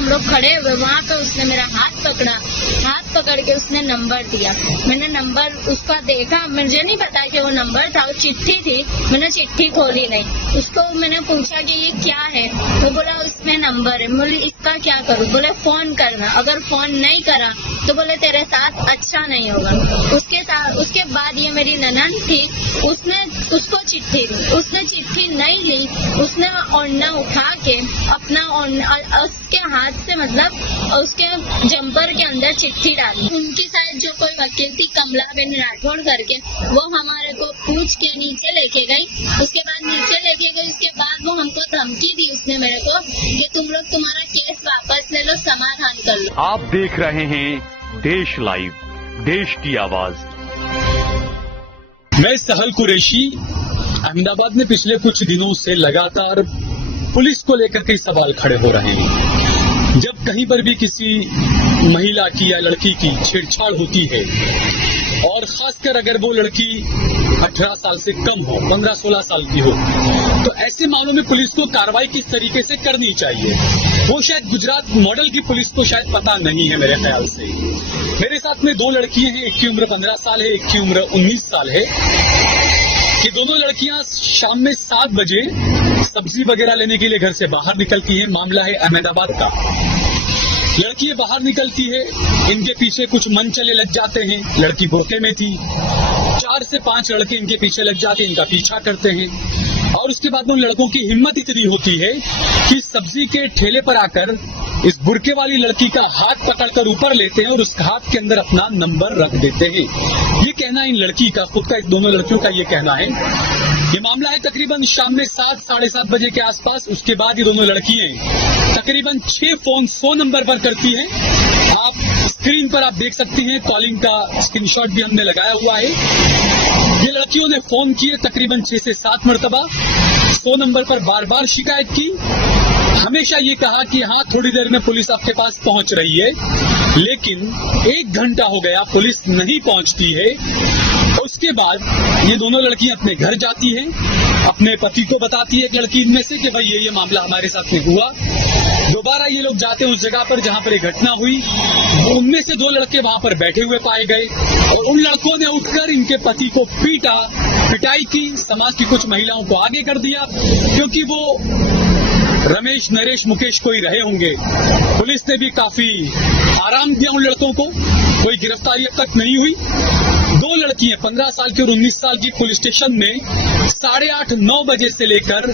हम लोग खड़े हुए, वहाँ पे उसने मेरा हाथ पकड़ के उसने नंबर दिया। मैंने नंबर उसका देखा, मुझे नहीं पता कि वो नंबर था, वो चिट्ठी थी। मैंने चिट्ठी खोली नहीं। उसको मैंने पूछा कि ये क्या है, वो बोला उसमें नंबर है। बोले इसका क्या करूँ? बोले फोन करना, अगर फोन नहीं करा तो बोले तेरे साथ अच्छा नहीं होगा। उसके बाद ये मेरी ननद थी, उसने उसको चिट्ठी दी, उसने चिट्ठी नहीं ली, उसने ओढ़ना उठा के अपना उसके हाथ से मतलब उसके जंपर के अंदर चिट्ठी डाली। उनकी शायद जो कोई वकील थी कमलाबेन राठौड़ करके, वो हमारे को पूछ के नीचे लेके गई। उसके बाद वो हमको धमकी दी उसने मेरे को कि तुम लोग तुम्हारा केस वापस ले लो, समाधान कर लो। आप देख रहे हैं देश लाइव, देश की आवाज। मैं सहल कुरैशी। अहमदाबाद में पिछले कुछ दिनों से लगातार पुलिस को लेकर के सवाल खड़े हो रहे हैं। जब कहीं पर भी किसी महिला की या लड़की की छेड़छाड़ होती है, और खासकर अगर वो लड़की 18 साल से कम हो, 15-16 साल की हो, तो ऐसे मामलों में पुलिस को कार्रवाई किस तरीके से करनी चाहिए, वो शायद गुजरात मॉडल की पुलिस को शायद पता नहीं है मेरे ख्याल से। मेरे साथ में 2 लड़कियां हैं, एक की उम्र 15 साल है, एक की उम्र 19 साल है। ये दोनों लड़कियां शाम में 7 बजे सब्जी वगैरह लेने के लिए घर से बाहर निकलती हैं। मामला है अहमदाबाद का। लड़की बाहर निकलती है, इनके पीछे कुछ मन चले लग जाते हैं। लड़की बोके में थी, 4 से 5 लड़के इनके पीछे लग जाते हैं, इनका पीछा करते हैं। और उसके बाद उन लड़कों की हिम्मत इतनी होती है कि सब्जी के ठेले पर आकर इस बुरके वाली लड़की का हाथ पकड़कर ऊपर लेते हैं और उस हाथ के अंदर अपना नंबर रख देते हैं। ये कहना है इन लड़की का, खुद का, इस दोनों लड़कियों का ये कहना है। ये मामला है तकरीबन शाम में 7, साढ़े 7 बजे के आसपास। उसके बाद ये दोनों लड़कियां तकरीबन 6 फोन 100 नंबर पर करती हैं। आप स्क्रीन पर आप देख सकती हैं, कॉलिंग का स्क्रीनशॉट भी हमने लगाया हुआ है। ये लड़कियों ने फोन किए तकरीबन 6 से 7 मरतबा, 100 नंबर पर बार बार शिकायत की। हमेशा ये कहा कि हाँ, थोड़ी देर में पुलिस आपके पास पहुंच रही है, लेकिन 1 घंटा हो गया, पुलिस नहीं पहुंचती है। उसके बाद ये दोनों लड़कियां अपने घर जाती हैं, अपने पति को बताती है एक लड़की इनमें से कि भाई ये मामला हमारे साथ में हुआ। दोबारा ये लोग जाते हैं उस जगह पर जहां पर ये घटना हुई। उनमें से 2 लड़के वहां पर बैठे हुए पाए गए और उन लड़कों ने उठकर इनके पति को पिटाई की। समाज की कुछ महिलाओं को आगे कर दिया, क्योंकि वो रमेश, नरेश, मुकेश कोई रहे होंगे। पुलिस ने भी काफी आराम दिया उन लड़कों को, कोई गिरफ्तारी अब तक नहीं हुई। 2 लड़कियां 15 साल की और 19 साल की पुलिस स्टेशन में 8:30-9 बजे से लेकर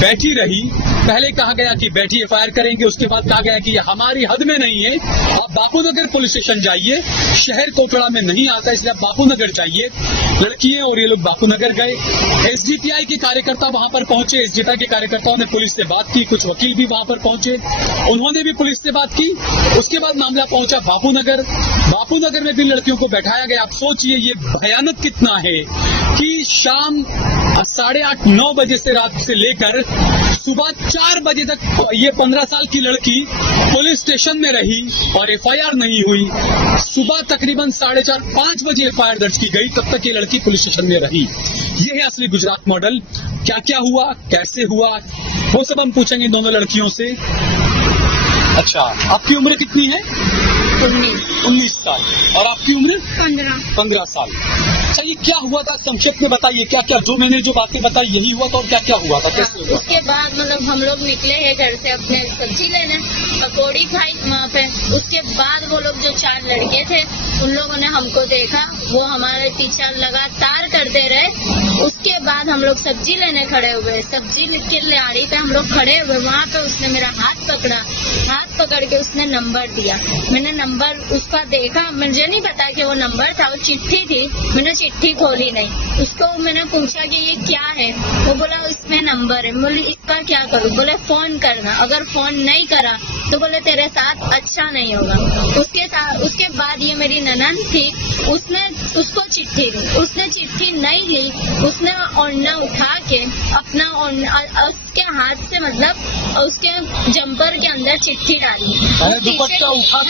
बैठी रही। पहले कहा गया कि बैठी एफआईआर करेंगे, उसके बाद कहा गया कि हमारी हद में नहीं है, आप बापूनगर पुलिस स्टेशन जाइए, शहर कोटड़ा में नहीं आता, इसलिए आप बापूनगर जाइए। लड़कियां और ये लोग बापूनगर गए। एसडीपीआई के कार्यकर्ता वहां पर पहुंचे। एसडीपीआई के कार्यकर्ताओं ने पुलिस से बात की, कुछ वकील भी वहां पर पहुंचे, उन्होंने भी पुलिस से बात की। उसके बाद मामला पहुंचा बापूनगर। बापूनगर में भी लड़कियों को बैठाया गया। आप सोचिए ये भयानक कितना है कि शाम 8:30-9 बजे से रात से लेकर सुबह 4 बजे तक ये 15 साल की लड़की पुलिस स्टेशन में रही और एफआईआर नहीं हुई। सुबह तकरीबन 4:30-5 बजे एफआईआर दर्ज की गई, तब तक ये लड़की पुलिस स्टेशन में रही। ये है असली गुजरात मॉडल। क्या क्या हुआ, कैसे हुआ, वो सब हम पूछेंगे दोनों लड़कियों से। अच्छा, आपकी उम्र कितनी है? 19 साल। और आपकी उम्र? 15 साल। अच्छा, ये क्या हुआ था संक्षिप्त में बताइए, क्या क्या, जो मैंने जो बातें बताई यही हुआ था, और क्या क्या हुआ था, कैसे हुआ? उसके बाद मतलब हम लोग निकले हैं घर से अपने सब्जी लेने, पकौड़ी खाई वहाँ पे। उसके बाद वो लोग जो 4 लड़के थे, उन लोगों ने हमको देखा, वो हमारे पीछा लगातार करते रहे। उसके बाद हम लोग सब्जी लेने खड़े हुए, सब्जी के लाड़ी पे हम लोग खड़े हुए, वहाँ पे उसने मेरा हाथ पकड़ के उसने नंबर दिया। मैंने नंबर उसका देखा, मुझे नहीं पता कि वो नंबर था, वो चिट्ठी थी। मैंने चिट्ठी खोली नहीं। उसको मैंने पूछा कि ये क्या है, वो बोला इसमें नंबर है। बोले इसका क्या करूँ? बोले फोन करना, अगर फोन नहीं करा तो बोले तेरे साथ अच्छा नहीं होगा। उसके बाद ये मेरी ननद थी, उसने उसको चिट्ठी दी, उसने चिट्ठी नहीं ली, उसने ओढ़ना उठा के अपना उसके हाथ से मतलब उसके जंपर के अंदर चिट्ठी डाली, दुपट्टा उठा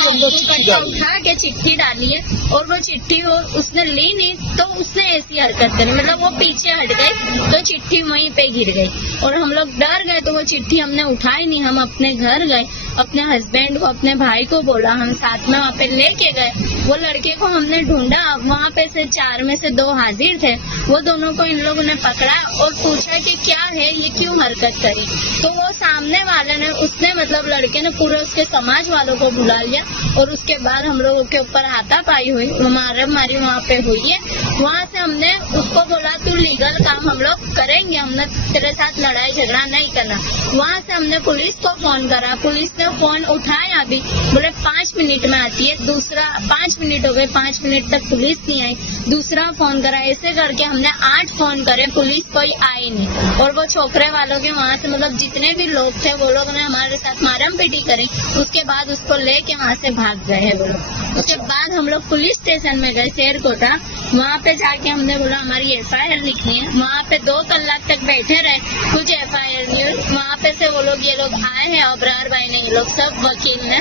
के चिट्ठी डाली है। और वो चिट्ठी उसने ली नहीं, तो उसने ऐसी हरकत करी, मतलब वो पीछे हट गए तो चिट्ठी वहीं पे गिर गई और हम लोग डर गए। तो वो चिट्ठी हमने उठाई नहीं, हम अपने घर गए। अपने हस्बैंड को, अपने भाई को बोला, हम साथ में वहाँ पे लेके गए। वो लड़के को हमने ढूंढा, वहाँ पे से 4 में से 2 हाजिर थे। वो दोनों को इन लोगों ने पकड़ा और पूछा कि क्या है, ये क्यों हरकत करी। तो वो सामने वाले ने, उसने मतलब लड़के ने पूरे उसके समाज वालों को बुला लिया और उसके बाद हम लोगों के ऊपर हाथापाई हुई, मारामारी वहाँ पे हुई है। वहाँ से हमने उसको बोला तू लीगल काम हम लोग करेंगे, हमने तेरे साथ लड़ाई झगड़ा नहीं करना। वहाँ से हमने पुलिस को फोन करा, पुलिस ने फोन उठाया, अभी बोले 5 मिनट में आती है। दूसरा 5 मिनट हो गए, 5 मिनट तक पुलिस नहीं आई। दूसरा फोन करा, ऐसे करके हमने 8 फोन करे, पुलिस कोई आई नहीं। और वो छोकरे वालों के वहाँ से मतलब जितने भी लोग थे वो लोग ने हमारे साथ मारम पीटी करी। उसके बाद उसको लेके वहाँ से भाग गए हैं वो लोग। उसके बाद हम लोग पुलिस स्टेशन में गए शेरकोटा, वहाँ पे जाके हमने बोला हमारी FIR लिखनी है। वहाँ पे 2 कलाक तक बैठे रहे, कुछ FIR न्यूज। वहाँ पे से वो लोग, ये लोग आए हैं, अबरार भाई ने, ये लोग सब वकील ने।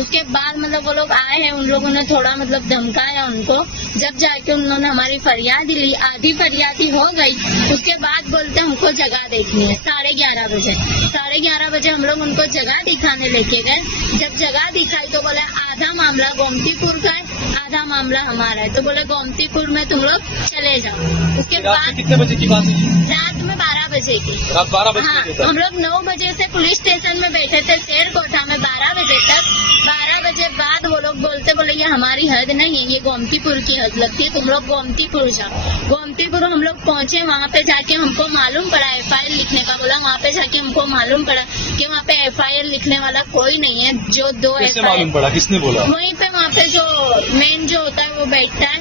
उसके बाद मतलब वो लोग आए हैं, उन लोगों ने थोड़ा मतलब धमकाया उनको। जब जाके उन्होंने हमारी फरियाद ली, आधी फरियादी हो गई। उसके बाद बोलते हमको जगह देखनी है 11:30 बजे। 11:30 बजे हम लोग उनको जगह दिखाने लेके गए। जब जगह दिखाई तो बोले आधा मामला गोमतीपुर का है, आधा मामला हमारा है। तो बोले गोमतीपुर में तुम लोग चले जाओ। उसके बाद कितने बजे की बात है? रात में 12 बजे की। रात 12 बजे? हाँ, हम लोग 9 बजे से पुलिस स्टेशन में बैठे थे शेरकोटा में 12 बजे तक। 12 बजे बाद वो लोग बोले ये हमारी हद नहीं, ये गोमतीपुर की हद लगती है, तुम लोग गोमतीपुर जाओ। गोमतीपुर हम लोग पहुँचे, वहाँ पे जाके हमको मालूम पड़ा FIR लिखने का। बोला वहाँ पे जाके हमको मालूम पड़ा कि वहाँ पे FIR लिखने वाला कोई नहीं है। जो 2 कैसे मालूम पड़ा, किसने बोला? वहीं पे वहाँ पे जो मेन जो होता है वो बैठता है,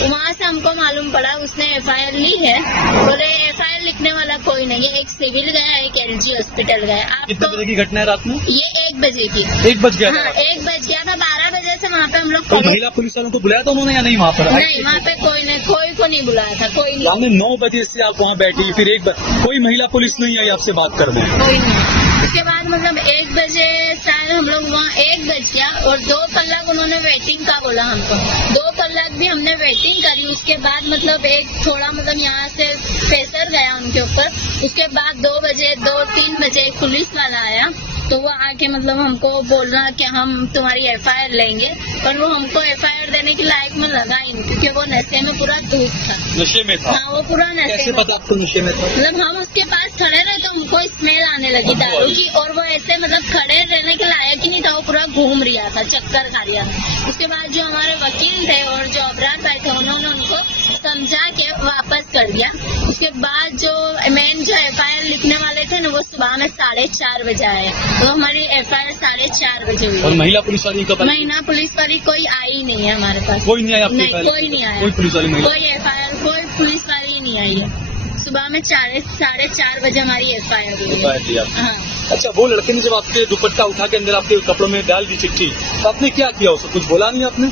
वहाँ से हमको मालूम पड़ा उसने FIR ली है। बोले FIR लिखने वाला कोई नहीं है, एक सिविल गया, एक LG हॉस्पिटल गया। आप कितने बजे की घटना है रात में? ये 1 बजे की। 1 बज गया? हाँ, 1 बज गया था। 12 बजे से वहाँ पे हम लोग तो महिला पुलिस वालों को बुलाया था उन्होंने या नहीं वहाँ पर? नहीं, वहाँ पे कोई नहीं, कोई को नहीं बुलाया था, कोई नहीं। सामने 9 बजे से आप वहाँ बैठी, फिर कोई महिला पुलिस नहीं आई आपसे बात करने? कोई नहीं। उसके बाद मतलब 1 बजे शायद हम लोग वहाँ 1 बज गया और 2 कलाक उन्होंने वेटिंग का बोला हमको। 2 कलाक भी हमने वेटिंग करी। उसके बाद मतलब एक थोड़ा मतलब यहाँ से प्रेशर गया उनके ऊपर। उसके बाद 2 बजे 2-3 बजे एक पुलिस वाला आया, तो वो आके मतलब हमको बोल रहा कि हम तुम्हारी FIR लेंगे। पर वो हमको FIR देने के लायक में लगा ही नहीं, क्योंकि वो नशे में पूरा धूप था। नशे में था? हाँ, वो पूरा नशे कैसे में। पता आपको नशे में था? मतलब हम उसके पास खड़े रहे तो हमको स्मेल आने लगी दारू की, और वो ऐसे मतलब खड़े रहने के लायक ही नहीं था, वो पूरा घूम रहा था, चक्कर खा रहा था। उसके बाद जो हमारे वकील थे और जो अबरार भाई थे उन्होंने उनको समझा के वापस कर दिया। उसके बाद जो मेन जो FIR लिखने वाले थे ना, वो सुबह में 4:30 बजे आए। तो हमारी FIR 4:30 बजे हुई। और महिला पुलिस वाली कब आई? महिला पुलिस वाली कोई आई नहीं है हमारे पास। कोई नहीं आया? नहीं, कोई नहीं आया। कोई पुलिस वाली महिला? कोई FIR, कोई पुलिस वाली नहीं आई है। सुबह में 4:30 बजे हमारी FIR हुई है। हाँ। अच्छा, वो लड़के ने जब आपके दुपट्टा उठा के अंदर आपके कपड़ों में डाल दी चिट्ठी, तो आपने क्या किया? उसको कुछ बोला नहीं आपने?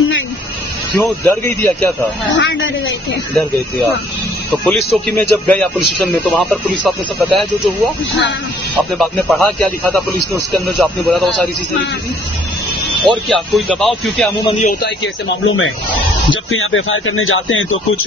नहीं। क्यों, डर गई थी या क्या था? हाँ, डर गए थे। डर गई थी आप? तो पुलिस चौकी में जब गए या पुलिस स्टेशन में, तो वहाँ पर पुलिस आपने सब बताया जो हुआ? हाँ। आपने बाद में पढ़ा क्या लिखा था पुलिस ने उसके अंदर, जो आपने बोला था वो सारी चीजें लिखी थी? और क्या कोई दबाव? क्योंकि अमूमन ये होता है कि ऐसे मामलों में जब कहीं आप FIR करने जाते हैं तो कुछ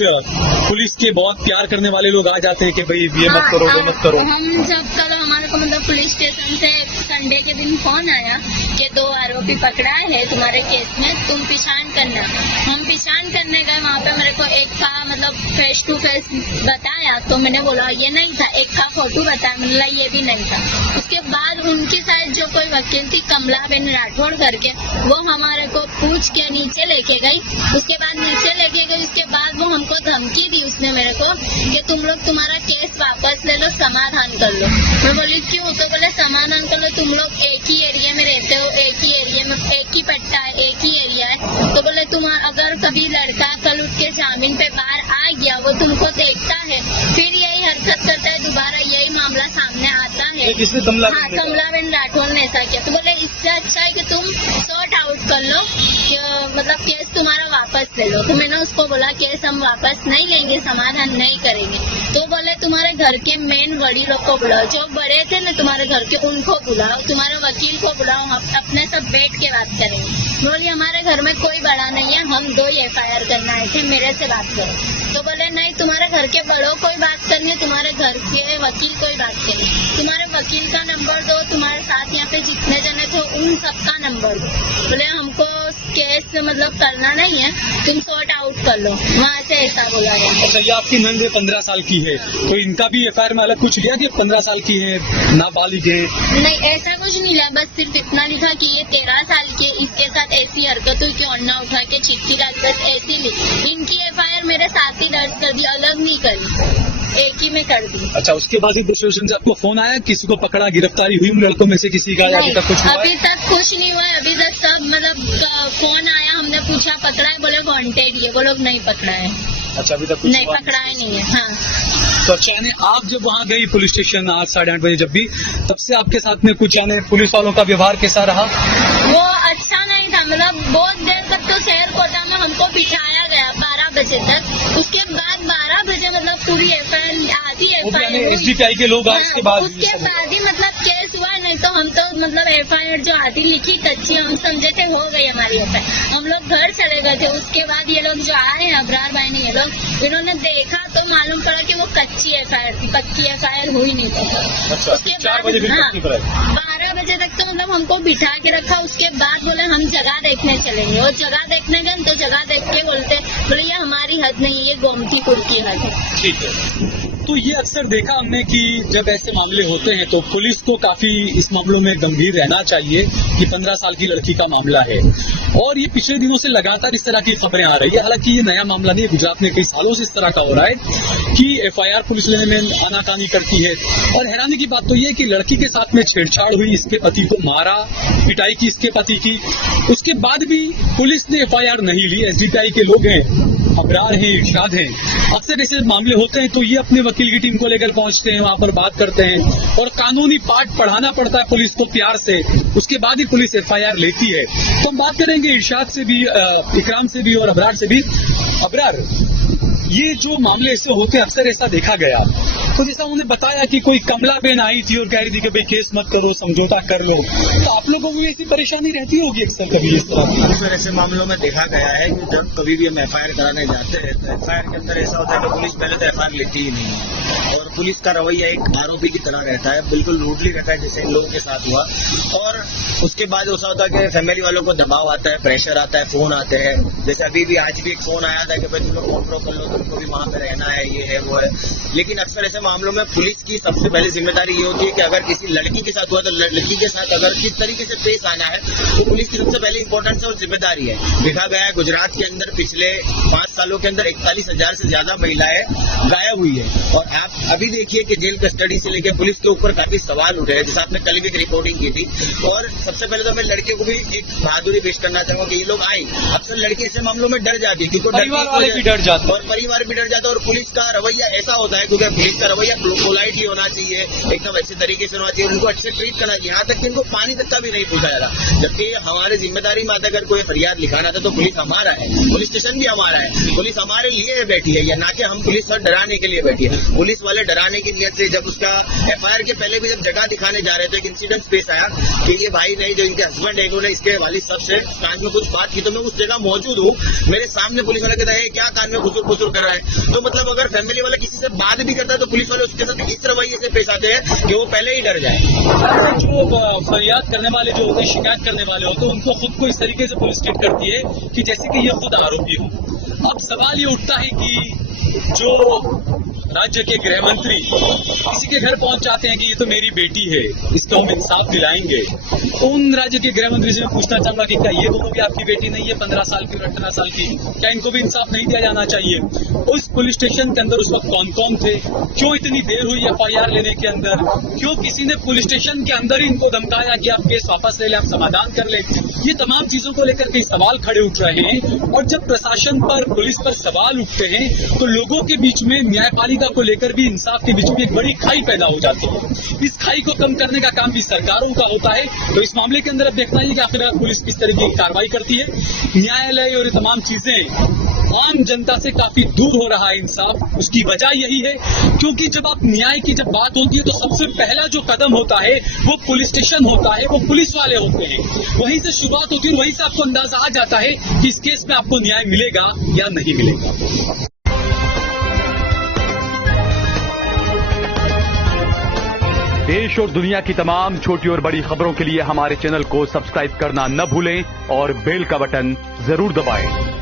पुलिस के बहुत प्यार करने वाले लोग आ जाते हैं कि भाई ये मत करो, वो मत करो। हम जब कल हमारे को मतलब पुलिस स्टेशन से संडे के दिन फोन आया कि 2 आरोपी पकड़ा है तुम्हारे केस में, तुम पहचान करना। हम पहचान करने गए, वहाँ पे मेरे को एक का मतलब फेस टू फेस बताया, तो मैंने बोला ये नहीं था। एक का फोटो बताया, मैंने बोला ये भी नहीं था। उसके बाद उनकी साइड जो कोई वकील थी कमलाबेन राठौड़ करके, वो हमारे को पूछ के नीचे लेके गई। उसके बाद नीचे लेके गई, उसके बाद वो हमको धमकी दी उसने मेरे को कि तुम लोग तुम्हारा केस वापस ले लो, समाधान कर लो। मैं बोली क्यों? तो बोले समाधान कर लो, तुम लोग एक ही एरिया में रहते हो, एक ही एरिया में, एक ही पट्टा है, एक ही एरिया है। तो बोले तुम अगर कभी लड़का कल उठ के जामीन पे बाहर आ गया, वो तुमको देखता है, फिर यही हरकत करता है, दोबारा यही मामला सामने आता है। किसने? हाँ, कमलाबेन राठौड़ राठौर ने ऐसा किया। तो बोले इससे अच्छा है कि तुम सॉर्ट आउट कर लो, कि मतलब केस तुम्हारा वापस ले लो। तो मैंने उसको बोला केस हम वापस नहीं लेंगे, समाधान नहीं करेंगे। तो बोले तुम्हारे घर के मेन बड़ी लोग को बुलाओ, जो बड़े थे ना तुम्हारे घर के उनको बुलाओ, तुम्हारे वकील को बुलाओ, हम अपने सब बैठ के बात करेंगे। बोली हमारे घर में कोई बड़ा नहीं है, हम 2 FIR करना आए थे, मेरे से बात करो। तो बोले नहीं तुम्हारे घर के बड़ों को ही बात करनी है, तुम्हारे घर के वकील को ही बात करनी, तुम्हारे वकील का नंबर दो, तुम्हारे साथ यहाँ पे जितने जने थे उन सबका नंबर दो। बोले हमको केस मतलब करना नहीं है, तुम सॉर्ट आउट कर लो। वहाँ से ऐसा बोला गया। अच्छा, ये आपकी नंद 15 साल की है, तो इनका भी FIR में अलग कुछ लिया कि 15 साल की है, नाबालिग है? नहीं ऐसा कुछ नहीं लिया, बस सिर्फ इतना लिखा कि ये 13 साल के, इसके साथ ऐसी हरकत हुई कि अन्ना उठा के चिट्ठी डाल, बस ऐसी लिखी। इनकी FIR मेरे साथ ही दर्ज कर दी, अलग नहीं करी, एक ही में कर दी। अच्छा, उसके बाद ही दूसरे स्टेशन से आपको फोन आया, किसी को पकड़ा, गिरफ्तारी हुई उन लड़कों में से किसी का? अभी तक कुछ हुआ? अभी तक कुछ नहीं हुआ है, अभी तक सब मतलब फोन आया, हमने पूछा पकड़ा है, बोले वांटेड, ये वो लोग नहीं पकड़ा है। अच्छा, अभी तक कुछ नहीं पकड़ा है नहीं है। हाँ तो अच्छा, यानी आप जब वहाँ गई पुलिस स्टेशन 8 साढ़े 8 बजे जब भी, तब से आपके साथ में कुछ यानी पुलिस वालों का व्यवहार कैसा रहा? वो अच्छा नहीं था, मतलब बहुत देर तक तो शहर कोटा में हमको बिठाया गया 12 बजे तक। उसके बाद 12 बजे मतलब पूरी FIR आधी FIR SBPI के लोग आए उसके बाद ही मतलब केस हुआ। नहीं तो हम तो मतलब FIR जो आधी लिखी कच्ची हम समझे थे हो गई हमारी FIR, हम लोग घर चले गए थे। उसके बाद ये लोग जो आए हैं अबरार भाई ने, ये लोग इन्होंने देखा तो मालूम पड़ा कि वो कच्ची FIR थी, पक्की FIR हुई नहीं थी। अच्छा, उसके 4 बजे 12 बजे तक तो मतलब हमको बिठा के रखा। उसके बाद बोले हम जगह देखने चलेंगे, और जगह देखने गए तो जगह देख के बोले ये हमारी हद नहीं है, ये गोमतीपुर की हद है। ठीक है। तो ये अक्सर देखा हमने कि जब ऐसे मामले होते हैं तो पुलिस को काफी इस मामलों में गंभीर रहना चाहिए कि 15 साल की लड़की का मामला है, और ये पिछले दिनों से लगातार इस तरह की खबरें आ रही है। हालांकि ये नया मामला नहीं है, गुजरात में कई सालों से इस तरह का हो रहा है कि FIR पुलिस लेने में आनाकानी करती है। और हैरानी की बात तो ये है कि लड़की के साथ में छेड़छाड़ हुई, इसके पति को मारा, पिटाई की इसके पति की, उसके बाद भी पुलिस ने FIR नहीं ली। SBPI के लोग हैं, अबरार हैं, इरशाद हैं, अक्सर ऐसे मामले होते हैं तो ये अपने वकील की टीम को लेकर पहुंचते हैं, वहां पर बात करते हैं, और कानूनी पाठ पढ़ाना पड़ता है पुलिस को प्यार से, उसके बाद ही पुलिस FIR लेती है। तो हम बात करेंगे इरशाद से भी, इकराम से भी और अबरार से भी। अबरार, ये जो मामले ऐसे होते हैं अक्सर ऐसा देखा गया, तो जैसा उन्होंने बताया कि कोई कमला बहन आई थी और कह रही थी कि भाई केस मत करो, समझौता कर लो, तो आप लोगों को भी ऐसी परेशानी रहती होगी अक्सर कभी इस तरह? अक्सर ऐसे मामलों में देखा गया है कि जब कभी भी हम FIR कराने जाते हैं तो FIR के अंदर ऐसा होता है कि पुलिस पहले तो FIR लेती ही नहीं है, और पुलिस का रवैया एक आरोपी की तरह रहता है, बिल्कुल रूडली रहता है जैसे इन लोगों के साथ हुआ। और उसके बाद ऐसा होता है कि फैमिली वालों को दबाव आता है, प्रेशर आता है, फोन आते हैं। जैसे अभी भी आज भी एक फोन आया था कि भाई तुम लोग कॉन्फ्रो कर लो, तुमको भी वहां पे रहना है, ये है वो है। लेकिन अक्सर ऐसे मामलों में पुलिस की सबसे पहले जिम्मेदारी ये होती है कि अगर किसी लड़की के साथ हुआ तो लड़की के साथ अगर किस तरीके से पेश आना है, तो पुलिस की सबसे पहले इंपॉर्टेंस और जिम्मेदारी है। देखा गया है गुजरात के अंदर पिछले 5 सालों के अंदर 41,000 से ज्यादा महिलाएं गायब हुई है, और आप अभी देखिए कि जेल कस्टडी से लेकर पुलिस के ऊपर काफी सवाल उठे हैं, जैसे आपने कल भी एक रिपोर्टिंग की थी। और सबसे पहले तो मैं लड़कियों को भी एक बहादुरी पेश करना चाहूंगा कि ये लोग आए, अक्सर लड़की ऐसे मामलों में डर जाती है क्योंकि परिवार वाले भी डर जाते हैं, और परिवार भी डर जाता है, और पुलिस का रवैया ऐसा होता है क्योंकि पुलिस का रवैया पोलाइटली होना चाहिए, एकदम अच्छे तरीके से होना चाहिए, उनको अच्छे ट्रीट करना चाहिए, यहाँ तक कि इनको पानी तक का भी नहीं पूछा जाता। जबकि हमारे जिम्मेदारी में आता अगर कोई फरियाद लिखाना था तो पुलिस हमारा है, पुलिस स्टेशन भी हमारा है, पुलिस हमारे लिए बैठी है, या ना कि हम पुलिस पर डराने के लिए बैठी है। पुलिस वाले डराने की नियत से जब उसका FIR के पहले भी जब जगह दिखाने जा रहे थे, एक इंसिडेंट पेश आया कि ये भाई नहीं जो इनके हस्बैंड है, उन्होंने इसके वालिद साहब से कान में कुछ बात की, तो मैं उस जगह मौजूद हूँ, मेरे सामने पुलिस वाला कहता है क्या कान में खुसुर खुसुर कर रहा है। तो मतलब अगर फैमिली वाला किसी से बात भी करता है तो पुलिस वाले उसके साथ इस रवैये से पेश आते हैं कि वो पहले ही डर जाए। जो फरियाद करने वाले जो होते हैं, शिकायत करने वाले होते हैं, उनको खुद को इस तरीके से पुलिस ट्रीट करती है कि जैसे कि ये खुद आरोपी हो। अब सवाल ये उठता है कि जो राज्य के गृह मंत्री किसी के घर पहुंच जाते हैं कि ये तो मेरी बेटी है, इसको हम इंसाफ दिलाएंगे, तो उन राज्य के गृह मंत्री से मैं पूछना चाहूंगा कि क्या ये दोनों भी आपकी बेटी नहीं है, 15 साल की और 18 साल की, क्या इनको भी इंसाफ नहीं दिया जाना चाहिए? उस पुलिस स्टेशन के अंदर उस वक्त कौन कौन थे, क्यों इतनी देर हुई FIR लेने के अंदर, क्यों किसी ने पुलिस स्टेशन के अंदर ही इनको धमकाया कि आप केस वापस ले लें, आप समाधान कर लें? ये तमाम चीजों को लेकर कई सवाल खड़े उठ रहे हैं, और जब प्रशासन पर, पुलिस पर सवाल उठते हैं तो लोगों के बीच में न्यायपालिका को लेकर भी, इंसाफ के बीच में एक बड़ी खाई पैदा हो जाती है। इस खाई को कम करने का काम भी सरकारों का होता है। तो इस मामले के अंदर अब देखना है कि आखिर पुलिस किस तरीके की कार्रवाई करती है। न्यायालय और ये तमाम चीजें आम जनता से काफी दूर हो रहा है इंसाफ। उसकी वजह यही है क्योंकि जब आप न्याय की जब बात होती है तो सबसे पहला जो कदम होता है वो पुलिस स्टेशन होता है, वो पुलिस वाले होते हैं। वहीं से शुरुआत होती है, वहीं से आपको अंदाजा आ जाता है कि इस केस में आपको न्याय मिलेगा या नहीं मिलेगा। देश और दुनिया की तमाम छोटी और बड़ी खबरों के लिए हमारे चैनल को सब्सक्राइब करना न भूलें और बेल का बटन जरूर दबाएं।